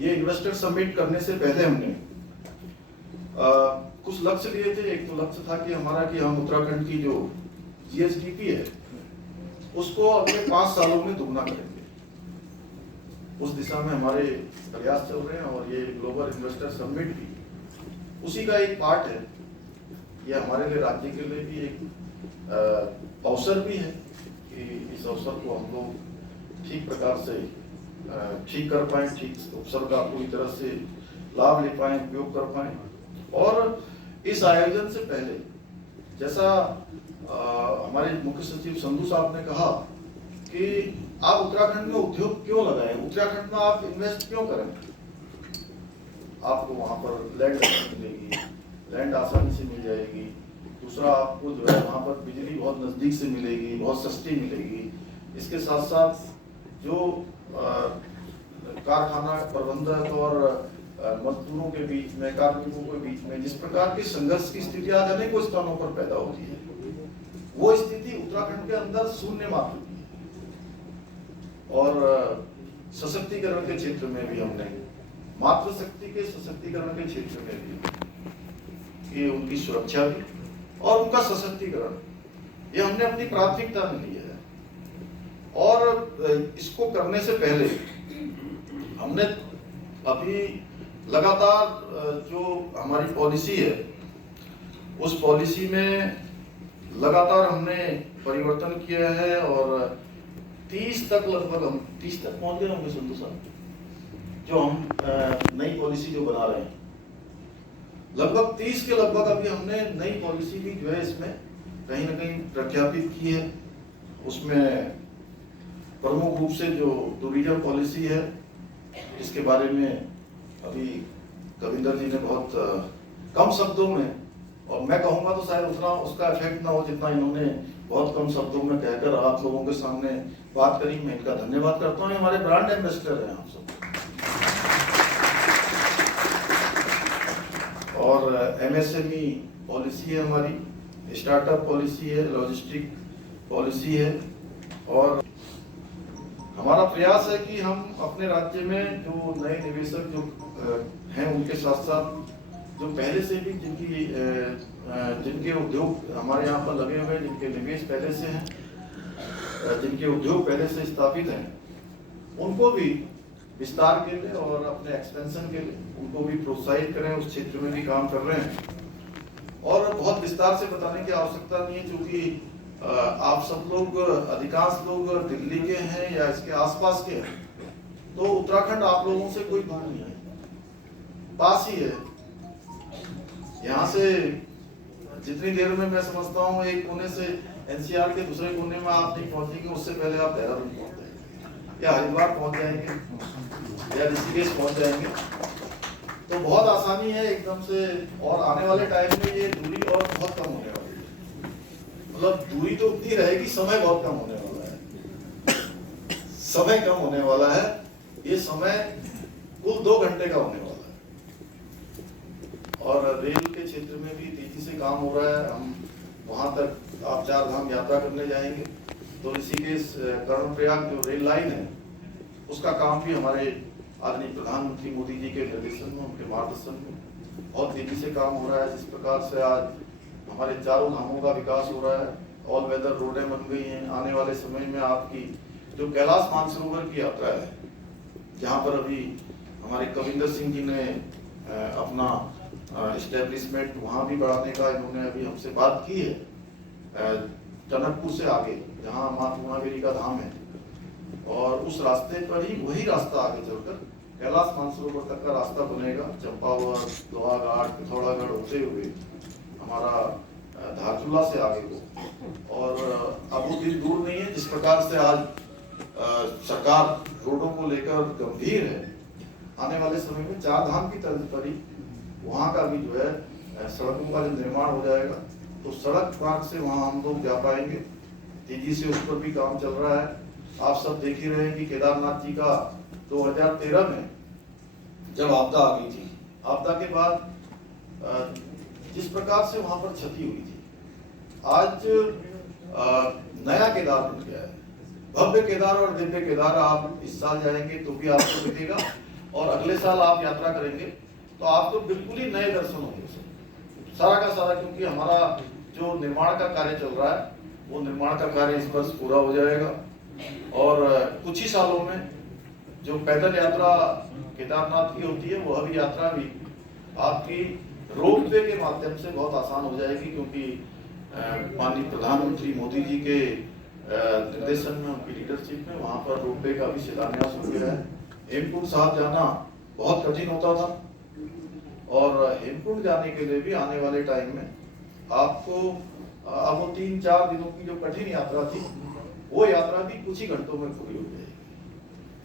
ये investor summit करने से पहले हमने कुछ लक्ष्य लिए थे। एक तो लक्ष्य था कि हमारा कि हम उत्तराखंड की जो जीएसडीपी है उसको अगले 5 सालों में दुगना करेंगे। उस दिशा में हमारे प्रयास चल रहे हैं और ये ग्लोबल इन्वेस्टर समिट भी उसी का एक पार्ट है। ये हमारे लिए, राज्य के लिए भी एक अवसर भी है कि इस अवसर को हम लोग ठीक प्रकार से ठीक कर पाएं, ठीक अवसर का पूरी तरह से लाभ ले पाएं, उपयोग कर पाएं। और इस आयोजन से पहले जैसा हमारे मुख्य सचिव संधू साहब ने कहा कि आप उत्तराखंड में उद्योग क्यों लगाएं, उत्तराखंड में आप इन्वेस्ट क्यों करें। आपको वहाँ पर लैंड मिलेगी, लैंड आसानी से मिल जाएगी। दूसरा, आपको जो है वहाँ पर बिजली बहुत नज़दीक से मिलेगी, बहुत सस्ती मिलेगी। इसके साथ साथ जो कारखाना प्रबंधक और मजदूरों के बीच में, कार्मिकों के बीच में जिस प्रकार की संघर्ष की स्थिति आज अनेकों स्थानों पर पैदा होती है, वो स्थिति उत्तराखंड के अंदर शून्य मात्र की है। और सशक्तिकरण के क्षेत्र में भी हमने, मातृशक्ति के सशक्तिकरण के क्षेत्र में भी, ये उनकी सुरक्षा भी और उनका सशक्तिकरण, ये हमने अपनी प्राथमिकता में लिया है। और इसको करने से पहले हमने अभी लगातार जो हमारी पॉलिसी है उस पॉलिसी में लगातार हमने परिवर्तन किया है और 30 तक लगभग हम 30 तक पहुंच गए होंगे संधू साहब, जो हम नई पॉलिसी जो बना रहे हैं। लगभग 30 के लगभग अभी हमने नई पॉलिसी भी जो है इसमें कहीं ना कहीं प्रख्यापित की है। उसमें प्रमुख रूप से जो टूरिज्म पॉलिसी है, इसके बारे में अभी कविंदर जी ने बहुत कम शब्दों में, और मैं कहूँगा तो शायद उतना उसका इफेक्ट ना हो जितना इन्होंने बहुत कम शब्दों में कहकर आप लोगों के सामने बात करी। मैं इनका धन्यवाद करता हूँ। हमारे ब्रांड एम्बेसडर हैं आप सब। और एमएसएमई पॉलिसी है हमारी, स्टार्टअप पॉलिसी है, लॉजिस्टिक पॉलिसी है। और हमारा प्रयास है कि हम अपने राज्य में जो नए निवेशक जो हैं उनके साथ साथ जो पहले से भी जिनके उद्योग हमारे यहाँ पर लगे हुए हैं, जिनके निवेश पहले से हैं, जिनके उद्योग पहले से स्थापित हैं, उनको भी विस्तार के लिए और अपने एक्सपेंशन के लिए उनको भी प्रोत्साहित करें। उस क्षेत्र में भी काम कर रहे हैं और बहुत विस्तार से बताने की आवश्यकता नहीं है, क्योंकि आप सब लोग, अधिकांश लोग दिल्ली के हैं या इसके आसपास के हैं, तो उत्तराखंड आप लोगों से कोई दूर नहीं है, पास ही है। यहाँ से जितनी देर में मैं समझता हूँ एक कोने से एनसीआर के दूसरे कोने में आप नहीं पहुंचेंगे, उससे पहले आप देहरादून पहुंच जाएंगे या हरिद्वार पहुंच जाएंगे या ऋषिकेश पहुंच जाएंगे। तो बहुत आसानी है एकदम से। और आने वाले टाइम में ये दूरी और बहुत कम होने वाली है, मतलब दूरी तो उतनी रहेगी, समय बहुत कम होने वाला है। समय कम होने वाला है, ये समय कुल 2 घंटे का होने वाला है। और रेल के क्षेत्र में भी तेजी से काम हो रहा है। हम वहां तक, आप 4 धाम यात्रा करने जाएंगे तो ऋषिकेश कर्णप्रयाग जो रेल लाइन है उसका काम भी हमारे आदरणीय प्रधानमंत्री मोदी जी के निर्देशन में, उनके मार्गदर्शन में बहुत तेजी से काम हो रहा है। जिस प्रकार से आज हमारे चारों धामों का विकास हो रहा है, ऑल वेदर रोडें बन गई हैं। आने वाले समय में आपकी जो कैलाश मानसरोवर की यात्रा है, जहाँ पर अभी हमारे कविंदर सिंह जी ने अपना एस्टेब्लिशमेंट वहाँ भी बढ़ाने का इन्होंने अभी हमसे बात की है, टनकपुर से आगे जहाँ माँ पूर्णागिरी का धाम है, और उस रास्ते पर ही वही रास्ता आगे चलकर कैलाश मानसरोवर तक का रास्ता बनेगा। चंपावत, लोहाघाट, पिथौरागढ़ होते हुए हमारा धारचूला से आगे को। और अब वो दिन दूर नहीं है जिस प्रकार से आज सरकार रोडों को लेकर गंभीर है। आने वाले समय में 4 धाम की तर्ज पर ही वहाँ का भी जो है सड़कों का जो निर्माण हो जाएगा, तो सड़क मार्ग से वहाँ हम लोग जा पाएंगे। तेजी से उस पर भी काम चल रहा है। आप सब देख ही रहे हैं कि केदारनाथ जी का 2013 में जब आपदा आ गई थी, आपदा के बाद जिस प्रकार से वहां पर क्षति हुई थी, आज नया केदार बन गया है। भव्य केदार और दिव्य केदार आप इस साल जाएंगे तो भी आपको मिलेगा, और अगले साल आप यात्रा करेंगे तो आपको बिल्कुल ही नए दर्शन होंगे सारा का सारा, क्योंकि हमारा जो निर्माण का कार्य चल रहा है वो निर्माण का कार्य इस वर्ष पूरा हो जाएगा। और कुछ ही सालों में जो पैदल यात्रा केदारनाथ की होती है वह भी यात्रा भी आपकी रोपवे के माध्यम से बहुत आसान हो जाएगी, क्योंकि माननीय प्रधानमंत्री मोदी जी के निर्देशन में, उनकी लीडरशिप में वहां पर रोपवे का भी शिलान्यास हो गया है। हेमकुंड साहब जाना बहुत कठिन होता था, और हेमकुंड जाने के लिए भी आने वाले टाइम में आपको अब वो 3-4 दिनों की जो कठिन यात्रा थी वो यात्रा भी कुछ ही घंटों में पूरी हो जाएगी।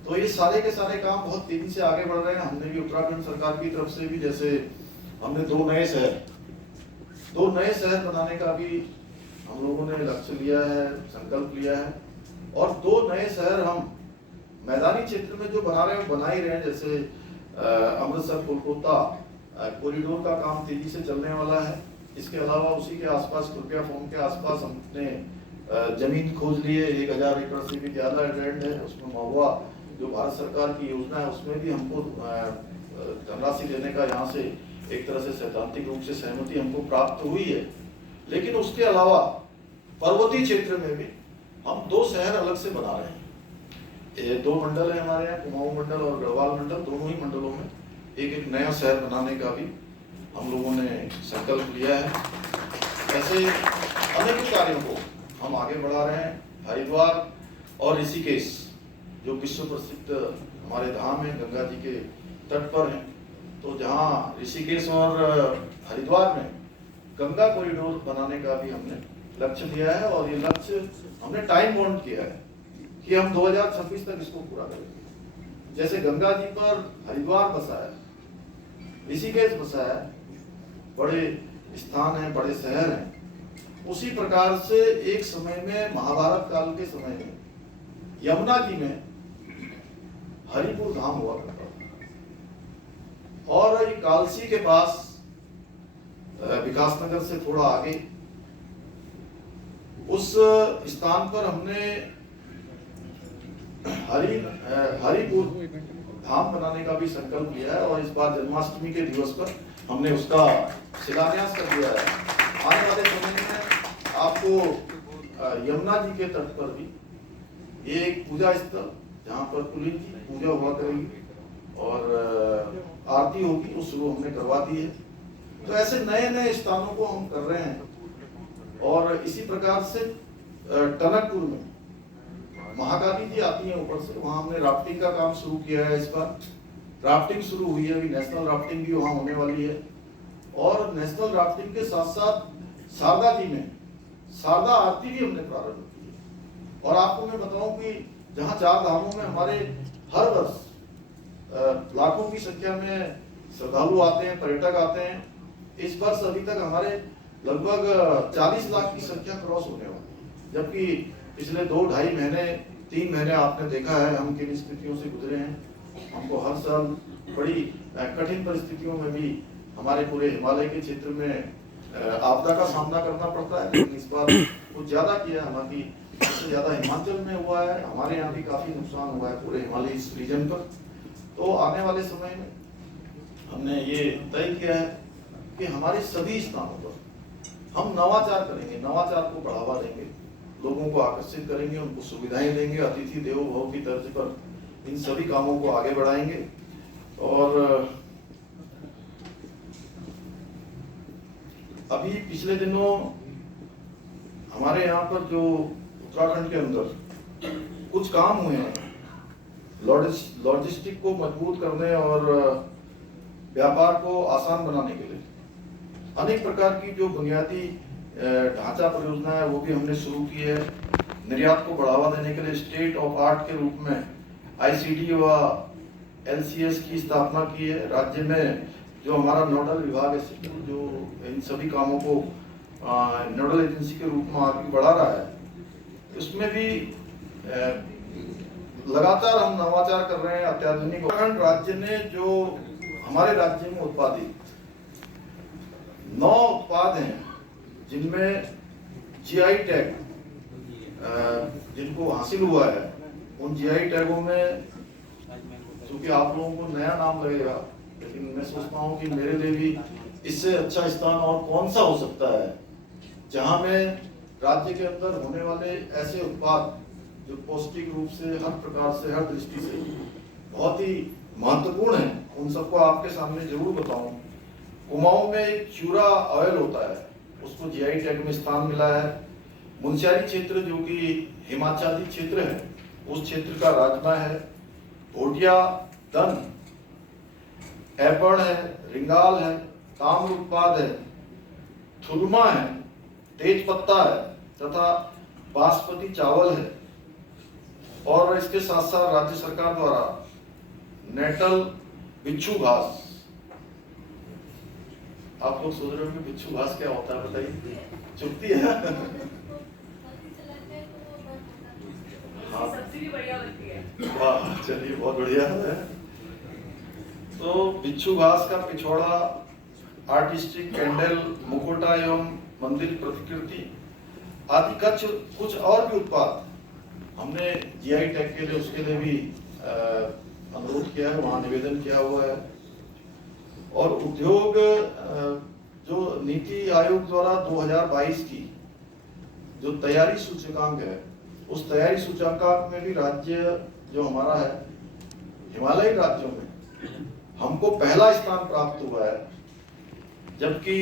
तो ये सारे के सारे काम बहुत तेजी से आगे बढ़ रहे हैं। हमने भी उत्तराखंड सरकार की तरफ से भी, जैसे हमने 2 नए शहर बनाने का भी हम लोगों ने लक्ष्य लिया है, संकल्प लिया है, और 2 नए शहर हम मैदानी क्षेत्र में जो बना ही रहे हैं। जैसे अमृतसर कोलकाता कॉरिडोर का काम तेजी से चलने वाला है। इसके अलावा उसी के आसपास कृपया फॉर्म के आसपास हमने जमीन खोज लिए, 1000 एकड़ से भी ज्यादा लैंड है उसमें। महुआ जो भारत सरकार की योजना है उसमें भी हमको धनराशि देने का यहाँ से एक तरह से सैद्धांतिक रूप से सहमति हमको प्राप्त हुई है। लेकिन उसके अलावा पर्वतीय क्षेत्र में भी हम 2 शहर अलग से बना रहे हैं। ये 2 मंडल है हमारे यहाँ, कुमाऊं मंडल और गढ़वाल मंडल, दोनों ही मंडलों में एक नया शहर बनाने का भी हम लोगों ने संकल्प लिया है। ऐसे अनेक कार्यों को हम आगे बढ़ा रहे हैं। हरिद्वार और ऋषिकेश जो विश्व प्रसिद्ध हमारे धाम है, गंगा जी के तट पर हैं, तो जहाँ ऋषिकेश और हरिद्वार में गंगा कॉरिडोर बनाने का भी हमने लक्ष्य लिया है, और ये लक्ष्य हमने टाइम बाउंड किया है कि हम 2026 तक इसको पूरा करेंगे। जैसे गंगा जी पर हरिद्वार बसा है, ऋषिकेश बसा है, बड़े स्थान हैं, बड़े शहर हैं, उसी प्रकार से एक समय में महाभारत काल के समय में यमुना जी में हरिपुर धाम हुआ करता था, और ये कालसी के पास विकासनगर से थोड़ा आगे उस स्थान पर हमने हरिपुर धाम बनाने का भी संकल्प लिया है, और इस बार जन्माष्टमी के दिवस पर हमने उसका शिलान्यास कर दिया है। आने वाले समय में आपको यमुना जी के तट पर भी एक पूजा स्थल जहाँ पर पुलिन की पूजा हुआ करेगी और आरती होगी, वो शुरू हमने करवा दी है। तो ऐसे नए नए स्थानों को हम कर रहे हैं। और इसी प्रकार से टनकपुर में महाकाली जी आती हैं ऊपर से, वहां हमने राफ्टिंग का काम शुरू किया है। इस बार राफ्टिंग शुरू हुई है, अभी नेशनल राफ्टिंग भी वहां होने वाली है। और नेशनल राफ्टिंग के साथ साथ शारदा जी में शारदा आरती भी हमने प्रारंभ की है। और आपको मैं बताऊं कि जहां 4 धामों में हमारे हर वर्ष लाखों की संख्या में श्रद्धालु आते हैं, पर्यटक आते हैं, इस वर्ष अभी तक हमारे लगभग 40 लाख की संख्या क्रॉस होने वाली है। जबकि पिछले 2-2.5 महीने 3 महीने आपने देखा है हम किन स्थितियों से गुजरे हैं। हमको हर साल बड़ी कठिन परिस्थितियों में भी हमारे पूरे हिमालय के क्षेत्र में आपदा का सामना करना पड़ता है, लेकिन इस बार कुछ ज्यादा किया। हालांकि सबसे ज्यादा हिमाचल में हुआ है, हमारे यहाँ भी काफी नुकसान हुआ है पूरे हिमालय इस रीजन पर। तो आने वाले समय में हमने ये तय किया है कि हमारे सभी स्थानों पर हम नवाचार करेंगे, नवाचार को बढ़ावा देंगे, लोगों को आकर्षित करेंगे, उनको सुविधाएं देंगे, अतिथि देवो भव की तर्ज पर इन सभी कामों को आगे बढ़ाएंगे। और अभी पिछले दिनों हमारे यहाँ पर जो उत्तराखंड के अंदर कुछ काम हुए हैं लॉजिस्टिक को मजबूत करने और व्यापार को आसान बनाने के लिए। अनेक प्रकार की जो बुनियादी ढांचा परियोजना है वो भी हमने शुरू की है। निर्यात को बढ़ावा देने के लिए स्टेट ऑफ आर्ट के रूप में ICD व LCS की स्थापना की है। राज्य में जो हमारा नोडल विभाग है जो इन सभी कामों को नोडल एजेंसी के रूप में आगे बढ़ा रहा है, उसमें भी लगातार हम नवाचार कर रहे हैं। अत्याधुनिक उत्तराखंड राज्य ने जो हमारे राज्य में उत्पादित 9 उत्पाद हैं जिनमें GI टैग जिनको हासिल हुआ है, उन जीआई टैगों में, चूंकि आप लोगों को नया नाम लगेगा, लेकिन मैं सोचता हूँ कि मेरे लिए भी इससे अच्छा स्थान और कौन सा हो सकता है, जहां में राज्य के अंदर होने वाले ऐसे उत्पाद जो पौष्टिक रूप से, हर प्रकार से, हर दृष्टि से बहुत ही महत्वपूर्ण है, उन सबको आपके सामने जरूर बताऊं। कुमाऊं में एक चूरा ऑयल होता है, उसको जीआई टैग में स्थान मिला है। मुनस्यारी क्षेत्र जो कि हिमाचली क्षेत्र है, उस क्षेत्र का राजमा है। भोटिया दन, एपण है, रिंगाल है, ताम्र उत्पाद है, थुरमा है, तेज पत्ता है तथा बासमती चावल है। और इसके साथ साथ राज्य सरकार द्वारा नेटल बिच्छू घास, आप लोग सोच रहे हो कि बिच्छू घास क्या होता है, बताइए। चुपती है। हाँ, सब्सिडी बढ़िया बनती है। वाह, चलिए बहुत बढ़िया है। तो बिच्छू घास का पिछोड़ा, आर्टिस्टिक कैंडल, मुखोटा एवं मंदिर प्रतिकृति आदि कुछ और भी उत्पाद हमने जीआई टैग के लिए, उसके लिए भी अनुरोध किया है, वहाँ निवेदन किया हुआ है। और उद्योग जो नीति आयोग द्वारा 2022 की जो तैयारी सूचकांक है, उस तैयारी सूचकांक में भी राज्य जो हमारा है, हिमालयी राज्यों में हमको पहला स्थान प्राप्त हुआ है, जबकि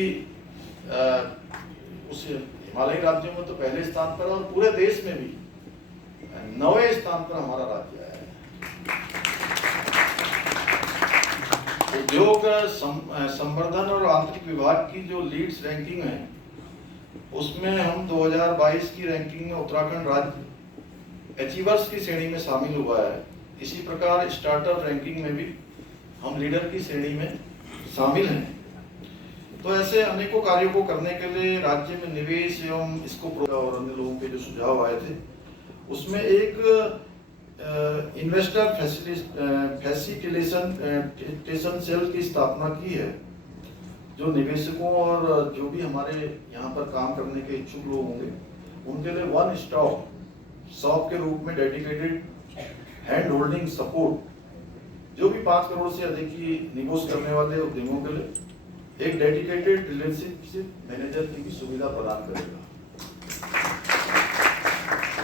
उस हिमालयी राज्यों में तो पहले स्थान पर, और पूरे देश में भी 9वें स्थान पर हमारा राज्य है। उद्योग संवर्धन और आंतरिक विभाग की जो लीड्स रैंकिंग है, उसमें हम 2022 की रैंकिंग में उत्तराखंड राज्य अचीवर्स की श्रेणी में शामिल हुआ है। इसी प्रकार स्टार्टअप रैंकिंग में भी हम लीडर की श्रेणी में शामिल हैं। तो ऐसे अनेकों कार्यों को करने के लिए राज्य में निवेश एवं इसको और अन्य लोगों के जो सुझाव आए थे, उसमें एक इन्वेस्टर फैसिलिटेशन सेल की स्थापना की है, जो निवेशकों और जो भी हमारे यहाँ पर काम करने के इच्छुक लोग होंगे, उनके लिए वन स्टॉप शॉप के रूप में डेडिकेटेड हैंड होल्डिंग सपोर्ट, जो भी 5 करोड़ से अधिक की निवेश करने वाले उद्यमों के लिए एक डेडिकेटेड रिलेशनशिप मैनेजर की भी सुविधा प्रदान करेगा।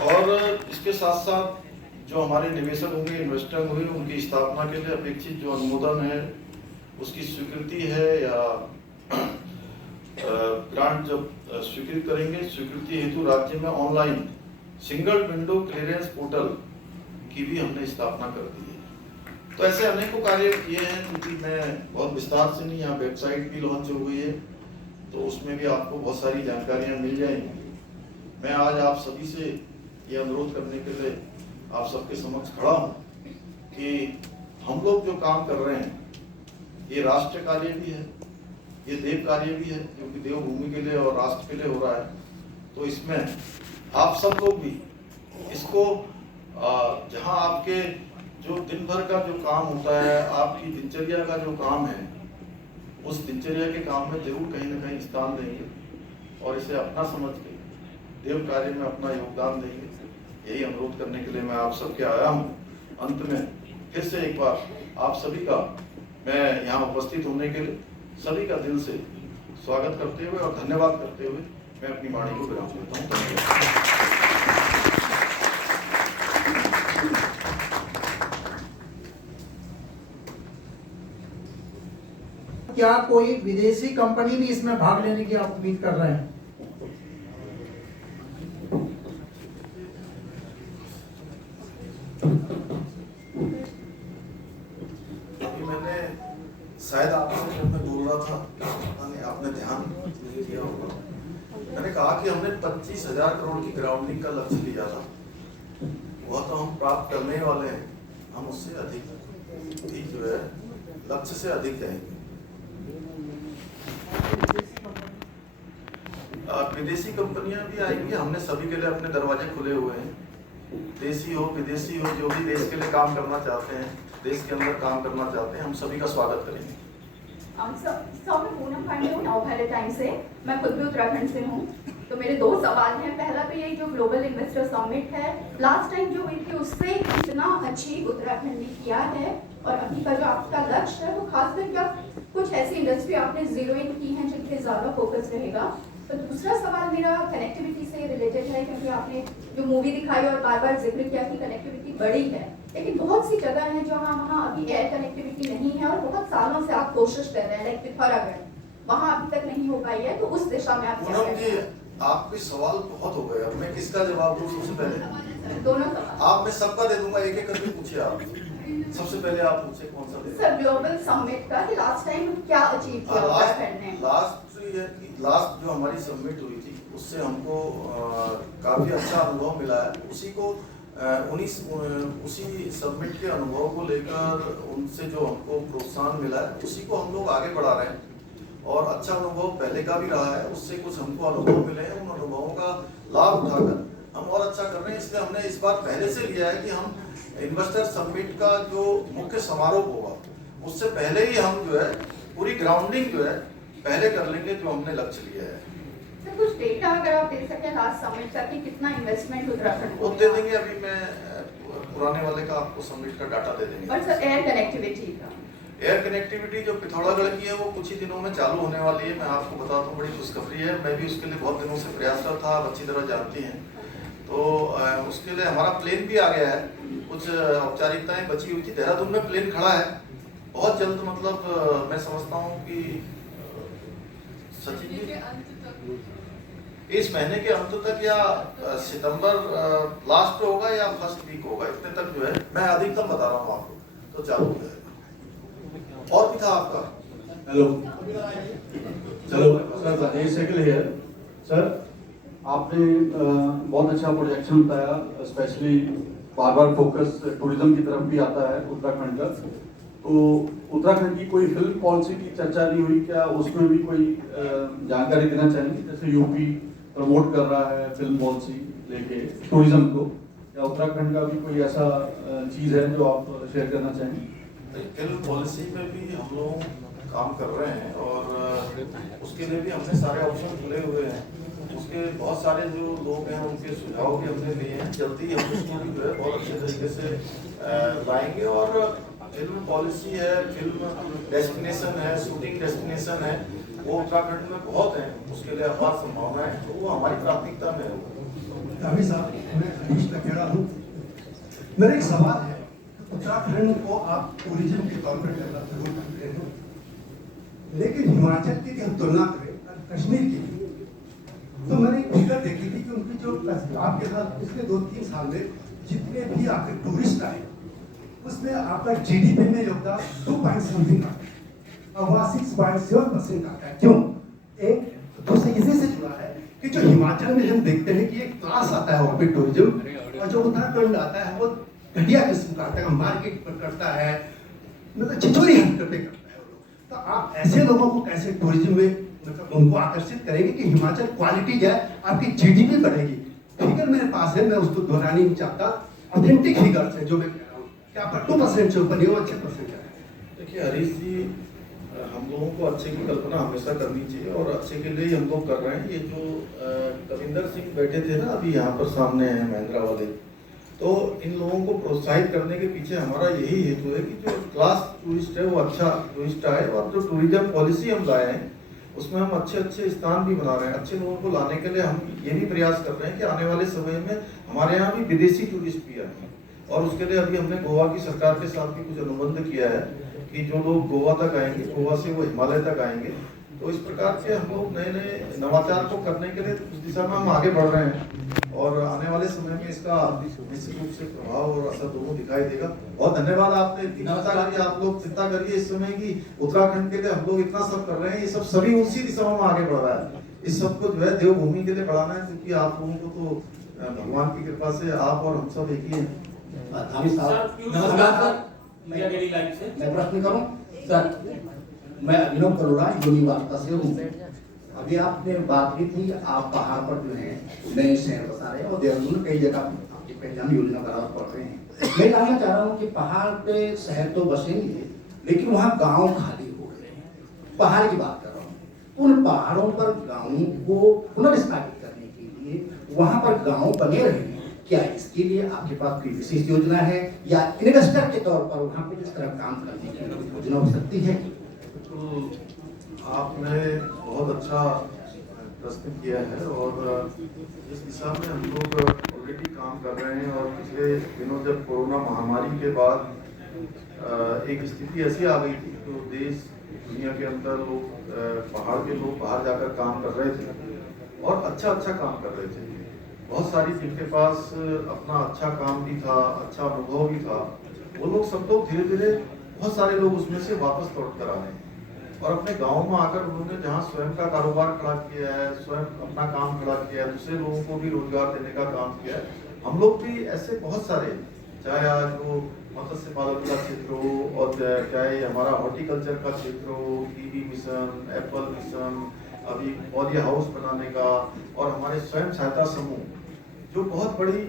और इसके साथ साथ जो हमारे निवेशक होंगे, इन्वेस्टर होंगे, उनकी स्थापना के लिए अपेक्षित जो अनुमोदन है, उसकी स्वीकृति है या ग्रांट जब स्वीकृत करेंगे, स्वीकृति हेतु राज्य में online single window clearance portal की भी हमने स्थापना कर दी है। तो ऐसे अनेकों कार्य किए हैं, क्योंकि मैं बहुत विस्तार से नहीं, यहाँ वेबसाइट भी लॉन्च हो गई है, तो उसमें भी आपको बहुत सारी जानकारियाँ मिल जाएंगी। मैं आज आप सभी से ये अनुरोध करने के लिए आप सबके समक्ष खड़ा हूँ कि हम लोग जो काम कर रहे हैं, ये राष्ट्र कार्य भी है, ये देव कार्य भी है, क्योंकि देवभूमि के लिए और राष्ट्र के लिए हो रहा है। तो इसमें आप सब लोग भी इसको जहाँ आपके जो दिन भर का जो काम होता है, आपकी दिनचर्या का जो काम है, उस दिनचर्या के काम में जरूर कहीं ना कहीं स्थान देंगे और इसे अपना समझ के देव कार्य में अपना योगदान देंगे। यही अनुरोध करने के लिए मैं आप सबके आया हूँ। अंत में फिर से एक बार आप सभी का मैं यहाँ उपस्थित होने के लिए सभी का दिल से स्वागत करते हुए और धन्यवाद करते हुए मैं अपनी वाणी को विराम देता हूँ। धन्यवाद। क्या कोई विदेशी कंपनी भी इसमें भाग लेने की आप उम्मीद कर रहे हैं? मैंने शायद आपसे जब मैं बोल रहा था, आपने ध्यान नहीं दिया होगा, मैंने कहा कि हमने 25,000 करोड़ की ग्राउंडिंग का लक्ष्य लिया था, वह तो हम प्राप्त करने वाले हैं। हम उससे अधिक भी जो है लक्ष्य से अधिक जाएंगे। विदेशी कंपनियां भी आएंगी, हमने सभी के लिए अपने दरवाजे खुले हुए हैं। देशी हो विदेशी हो, जो भी देश के लिए काम करना चाहते हैं, देश के अंदर काम करना चाहते हैं, हम सभी का स्वागत करेंगे। मैं पूनम पांडे हूँ, नव भारत टाइम से। मैं खुद भी उत्तराखंड से हूँ। तो मेरे दो सवाल हैं। पहला तो यही, जो ग्लोबल इन्वेस्टर समिट है लास्ट टाइम जो हुई थी उससे कितना अचीव उत्तराखंड ने किया है, और अभी का जो आपका लक्ष्य है वो खासकर क्या कुछ ऐसी इंडस्ट्री आपने जीरो इन की हैं जिन पे ज़्यादा फोकस रहेगा। तो दूसरा सवाल मेरा कनेक्टिविटी से रिलेटेड है, क्योंकि आपने जो मूवी दिखाई और बार बार जिक्र किया कि कनेक्टिविटी बढ़ी है, लेकिन बहुत सी जगह हैं जहाँ वहाँ अभी एयर कनेक्टिविटी नहीं है और बहुत सालों से आप कोशिश कर रहे हैं, लाइक पिथौरागढ़, वहाँ अभी तक नहीं हो पाई है। तो उस दिशा में आप क्या पूनम कर जी, रहे हैं? आपके सवाल बहुत हो गए, अब मैं किसका जवाब दूं? सबसे पहले दोनों सवाल। आप, मैं सबका दे दूंगा, एक एक करके पूछिए आप। सबसे पहले आप पूछे कौन सा दे? सर, ग्लोबल समिट का कि लास्ट टाइम क्या अचीव किया उत्तराखंड ने? लास्ट जो हमारी सबमिट हुई थी उससे हमको काफी अच्छा अनुभव मिला है। उसी सबमिट के अनुभव को लेकर उनसे जो हमको प्रोत्साहन मिला है उसी को हम लोग आगे बढ़ा रहे हैं, और अच्छा अनुभव पहले का भी रहा है, उससे कुछ हमको अनुभव मिले हैं, उन अनुभवों का लाभ उठाकर हम और अच्छा कर रहे हैं। इसलिए हमने इस बार पहले से लिया है कि हम इन्वेस्टर समिट का जो मुख्य समारोह होगा उससे पहले ही हम जो है पूरी ग्राउंडिंग जो है पहले कर लेंगे, जो हमने लक्ष्य लिया है। सर, कुछ डेटा अगर आप दे सकें लास्ट समिट का कि कितना इन्वेस्टमेंट उत्तराखंड वो को दे मिला? देंगे, अभी मैं पुराने वाले का आपको समिट का डाटा दे देंगे। और सर, एयर कनेक्टिविटी का? एयर कनेक्टिविटी जो पिथौरागढ़ की है वो कुछ ही दिनों में चालू होने वाली है। मैं आपको बताता हूँ, बड़ी खुशखबरी है। मैं भी उसके लिए बहुत दिनों से प्रयासरत था, आप अच्छी तरह जानती हैं। तो उसके लिए हमारा प्लेन भी आ गया है, कुछ औपचारिकताएं बची हुई थी। देहरादून में प्लेन खड़ा है, बहुत जल्द, मतलब मैं समझता हूँ कि सचिन जी इस महीने के अंत तक या सितंबर लास्ट पे होगा या फर्स्ट वीक होगा, इतने तक जो है मैं अधिकतम बता रहा हूँ आपको, तो चालू हो जाएगा। और भी था आपका? हेलो, चलो सर, राजेश सेकल है सर। आपने बहुत अच्छा प्रोजेक्शन बताया, स्पेशली बार बार फोकस टूरिज्म की तरफ भी आता है उत्तराखंड का। तो उत्तराखंड की कोई फिल्म पॉलिसी की चर्चा नहीं हुई क्या? उसमें भी कोई जानकारी देना चाहेंगे? जैसे यूपी प्रमोट कर रहा है फिल्म पॉलिसी लेके टूरिज्म को, क्या उत्तराखंड का भी कोई ऐसा चीज़ है जो आप शेयर करना चाहेंगे? फिल्म पॉलिसी में भी हम लोग काम कर रहे हैं, और उसके लिए भी हमने सारे ऑप्शन खुले हुए हैं। उसके बहुत सारे जो लोग हैं उनके सुझाव भी हमने लिए हैं, जल्दी हम उसको भी जो है बहुत अच्छे तरीके से लाएंगे। और फिल्म पॉलिसी है, फिल्म डेस्टिनेशन है, शूटिंग डेस्टिनेशन है, वो उत्तराखंड में बहुत है, उसके लिए अपार संभावना है, तो वो हमारी प्राथमिकता में होगा। रवि साहब, मैं हरीश लखेड़ा हूँ। मेरा एक सवाल है, उत्तराखंड को आप टूरिज्म के तौर पर डेवलप जरूर करते हैं, लेकिन हिमाचल की हम तुलना करें कश्मीर की, तो मैंने एक फिगर देखी थी कि उनकी जो आपके साथ पिछले 2-3 साल में जितने भी आपके टूरिस्ट आए उसमें आपका जीडीपी में योगदान 2.something आता है, और वहाँ 6.7% आता है। क्यों? एक दूसरे इसी से जुड़ा है कि जो हिमाचल में हम देखते हैं कि एक क्लास आता है वहाँ पे टूरिज्म, और जो उत्तराखंड आता है वो घटिया किस्म का आता है, मार्केट पर करता है, मतलब छिछोरी हरकतें करता है वो लोग। तो आप ऐसे लोगों को कैसे टूरिज्म में मतलब उनको आकर्षित करेंगे कि हिमाचल क्वालिटी जो है आपकी जीडीपी बढ़ेगी? फिगर मेरे पास है, मैं उसको दोहरानी नहीं चाहता, ऑथेंटिक फिगर्स है जो मैं कह रहा हूँ कि आपका 2% से ऊपर नहीं, अच्छे परसेंट है। देखिए हरीश जी, हम लोगों को अच्छे की कल्पना हमेशा करनी चाहिए, और अच्छे के लिए ही हम लोग कर रहे हैं। ये जो कविंदर सिंह बैठे थे ना अभी यहाँ पर सामने हैं महिंद्रा वाले, तो इन लोगों को प्रोत्साहित करने के पीछे हमारा यही हेतु है कि जो क्लास टूरिस्ट है वो अच्छा टूरिस्ट आए, और जो टूरिज्म पॉलिसी हम लाए हैं उसमें हम अच्छे अच्छे स्थान भी बना रहे हैं। अच्छे लोगों को लाने के लिए हम ये भी प्रयास कर रहे हैं कि आने वाले समय में हमारे यहाँ भी विदेशी टूरिस्ट भी आएंगे, और उसके लिए अभी हमने गोवा की सरकार के साथ भी कुछ अनुबंध किया है कि जो लोग गोवा तक आएंगे, गोवा से वो हिमालय तक आएंगे। तो इस प्रकार से हम लोग नए नए नवाचार को करने के लिए उस दिशा में हम आगे बढ़ रहे हैं, और आने वाले समय में इसका निश्चित रूप से प्रभाव और असर दोनों दिखाई देगा। बहुत धन्यवाद, आपने चिंता करिए, आप लोग चिंता करिए इस समय की उत्तराखंड के लिए हम लोग इतना सब कर रहे हैं, ये सब सभी उसी दिशा में आगे बढ़ रहा है। इस सबको जो है देवभूमि के लिए बढ़ाना है, क्योंकि आप लोगों को तो भगवान की कृपा से आप और हम सब एक ही हैं। नमस्कार सर, मैं प्रश्न करूं सर। मैं अभिनव करोड़ा यूनि वार्ता से हूँ। अभी आपने बात की थी, आप पहाड़ पर जो है नए शहर बसा रहे हैं, और देहरादून में कई जगह आपकी पहचान योजना बराबर पड़ रहे हैं। मैं जानना चाह रहा हूँ कि पहाड़ पे शहर तो बसेंगे, लेकिन वहाँ गांव खाली हो रहे हैं। पहाड़ की बात कर रहा हूँ, उन पहाड़ों पर गाँवों को पुनर्स्थापित करने लिए वहां पर गांव बने रहे, क्या इसके लिए आपके पास कोई विशेष योजना है या इन्वेस्टर के तौर पर वहां पर इस तरह काम करने की योजना हो सकती है? तो आपने बहुत अच्छा प्रश्न किया है और इस दिशा में हम लोग ऑलरेडी काम कर रहे हैं। और पिछले दिनों जब कोरोना महामारी के बाद एक स्थिति ऐसी आ गई थी तो देश दुनिया के अंदर लोग पहाड़ के लोग बाहर जाकर काम कर रहे थे और अच्छा काम कर रहे थे। बहुत सारी जिनके पास अपना अच्छा काम भी था, अच्छा अनुभव भी था, वो लोग सब लोग धीरे धीरे बहुत सारे लोग उसमें से वापस लौट कर आ रहे हैं और अपने गाँव में आकर उन्होंने जहाँ स्वयं का कारोबार खड़ा किया है, स्वयं अपना काम खड़ा किया है, दूसरे लोगों को भी रोजगार देने का काम किया है। हम लोग भी ऐसे बहुत सारे, चाहे आज वो मत्स्य पालन का क्षेत्र हो और चाहे हमारा हॉर्टिकल्चर का क्षेत्र हो, कीवी मिशन, एप्पल मिशन, अभी पॉली हाउस बनाने का, और हमारे स्वयं सहायता समूह जो बहुत बड़ी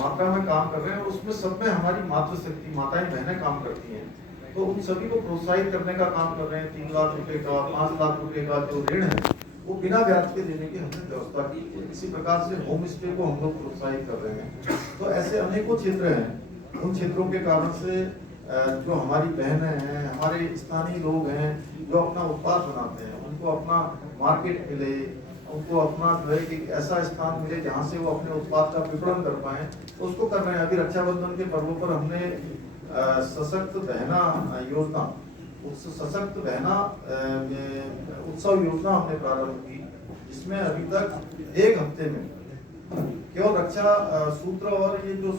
मात्रा में काम कर रहे हैं और उसमें सब में हमारी मातृशक्ति माताएं बहनें काम करती हैं, तो उन सभी को प्रोत्साहित करने का काम कर रहे हैं। 3 लाख रुपए का, 5 लाख रुपए का जो ऋण है वो बिना ब्याज के देने की हमने व्यवस्था की है। इसी प्रकार से होम स्टे को हम लोग प्रोत्साहित कर रहे हैं। तो ऐसे अनेकों क्षेत्र हैं, उन क्षेत्रों के कारण से जो हमारी बहनें हैं, हमारे स्थानीय लोग हैं जो अपना उत्पाद बनाते हैं, उनको अपना मार्केट मिले, उनको अपना जो है कि ऐसा स्थान मिले जहाँ से वो अपने उत्पाद का विपणन कर पाए, तो उसको कर रहे हैं। अभी रक्षाबंधन के पर्व पर हमने सशक्त बहना योजना, उस सशक्त बहना उत्सव योजना हमने प्रारंभ की, जिसमें अभी तक 1 हफ्ते में केवल रक्षा सूत्र और ये जो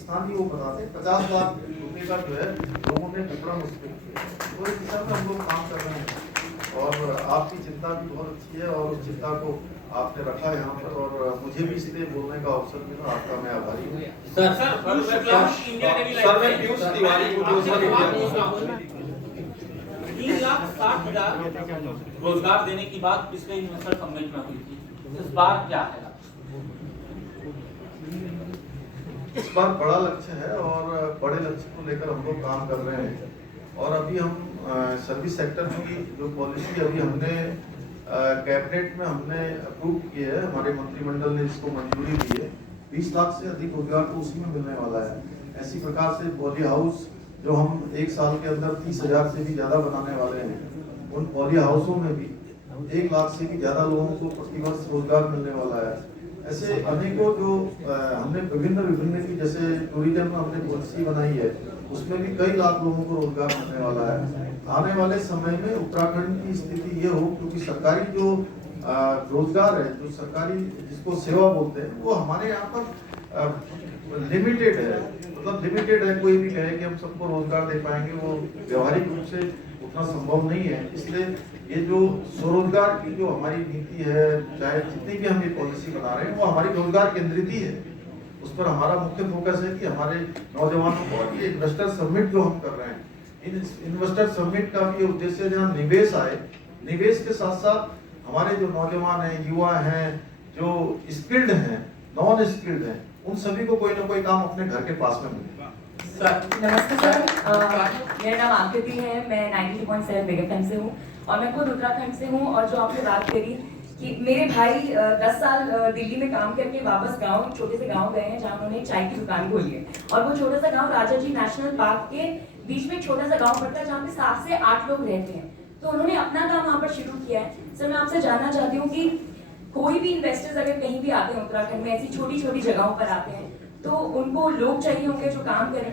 स्थानीय वो बनाते 50 लाख रुपए का जो है लोगों ने विपणन उसमें किया। तो इस दिशा में हम लोग काम कर रहे हैं और आपकी चिंता भी बहुत अच्छी है और उस चिंता को आपने रखा यहाँ पर और मुझे भी इसलिए बोलने का अवसर मिला, आपका मैं आभारी हूँ। सर मैं पीयूष तिवारी 3,60,000 रोजगार देने की बात पिछले इन्वेस्टर समिट में हुई थी, इस बार क्या है? इस बार बड़ा लक्ष्य है और बड़े लक्ष्य को लेकर हम लोग काम कर रहे हैं। और अभी हम सर्विस सेक्टर की जो पॉलिसी अभी हमने कैबिनेट में हमने अप्रूव की है, हमारे मंत्रिमंडल ने इसको मंजूरी दी है। 20 लाख से अधिक रोजगार तो उसी में मिलने वाला है। ऐसी प्रकार से पॉली हाउस जो हम 1 साल के अंदर 30,000 से भी ज्यादा बनाने वाले हैं, उन पॉली हाउसों में भी 1 लाख से भी ज्यादा लोगों को प्रतिवर्ष रोजगार मिलने वाला है। ऐसे अनेकों जो हमने विभिन्न की, जैसे टूरिज्म में हमने पॉलिसी बनाई है, उसमें भी कई लाख लोगों को रोजगार मिलने वाला है। आने वाले समय में उत्तराखंड की स्थिति ये हो, क्योंकि सरकारी जो रोजगार है, जो सरकारी जिसको सेवा बोलते हैं, वो हमारे यहाँ पर लिमिटेड है। मतलब लिमिटेड है, कोई भी कहे कि हम सबको रोजगार दे पाएंगे वो व्यवहारिक रूप से उतना संभव नहीं है। इसलिए ये जो स्वरोजगार की जो हमारी नीति है, चाहे जितनी भी हम ये पॉलिसी बना रहे हैं, वो हमारी रोजगार केंद्रित ही है। उस पर हमारा मुख्य फोकस है कि हमारे नौजवानों को, ये इन्वेस्टर समिट जो हम कर रहे हैं, इन इन्वेस्टर समिट का भी उद्देश्य जहाँ निवेश आए, निवेश के साथ साथ हमारे जो नौजवान हैं, युवा हैं, जो स्किल्ड हैं, नॉन स्किल्ड हैं, उन सभी को कोई ना कोई काम अपने घर के पास में मिले। नमस्ते सर, मेरा नाम आकृति है, मैं 92.7 बिग एफएम से हूँ और मैं खुद उत्तराखंड से हूँ। और जो आपने बात करी कि मेरे भाई 10 साल दिल्ली में काम करके वापस गांव, छोटे से गांव गए हैं जहाँ उन्होंने चाय की दुकान खोली है, और वो छोटा सा गांव राजा जी नेशनल पार्क के बीच में एक छोटा सा गांव पड़ता है जहाँ पे 7 से 8 लोग रहते हैं। तो उन्होंने अपना काम वहाँ पर शुरू किया है। सर मैं आपसे जानना चाहती हूँ कि कोई भी इन्वेस्टर्स अगर कहीं भी आते हैं उत्तराखंड में, ऐसी छोटी छोटी जगहों पर आते हैं, तो उनको लोग चाहिए होंगे जो काम करें,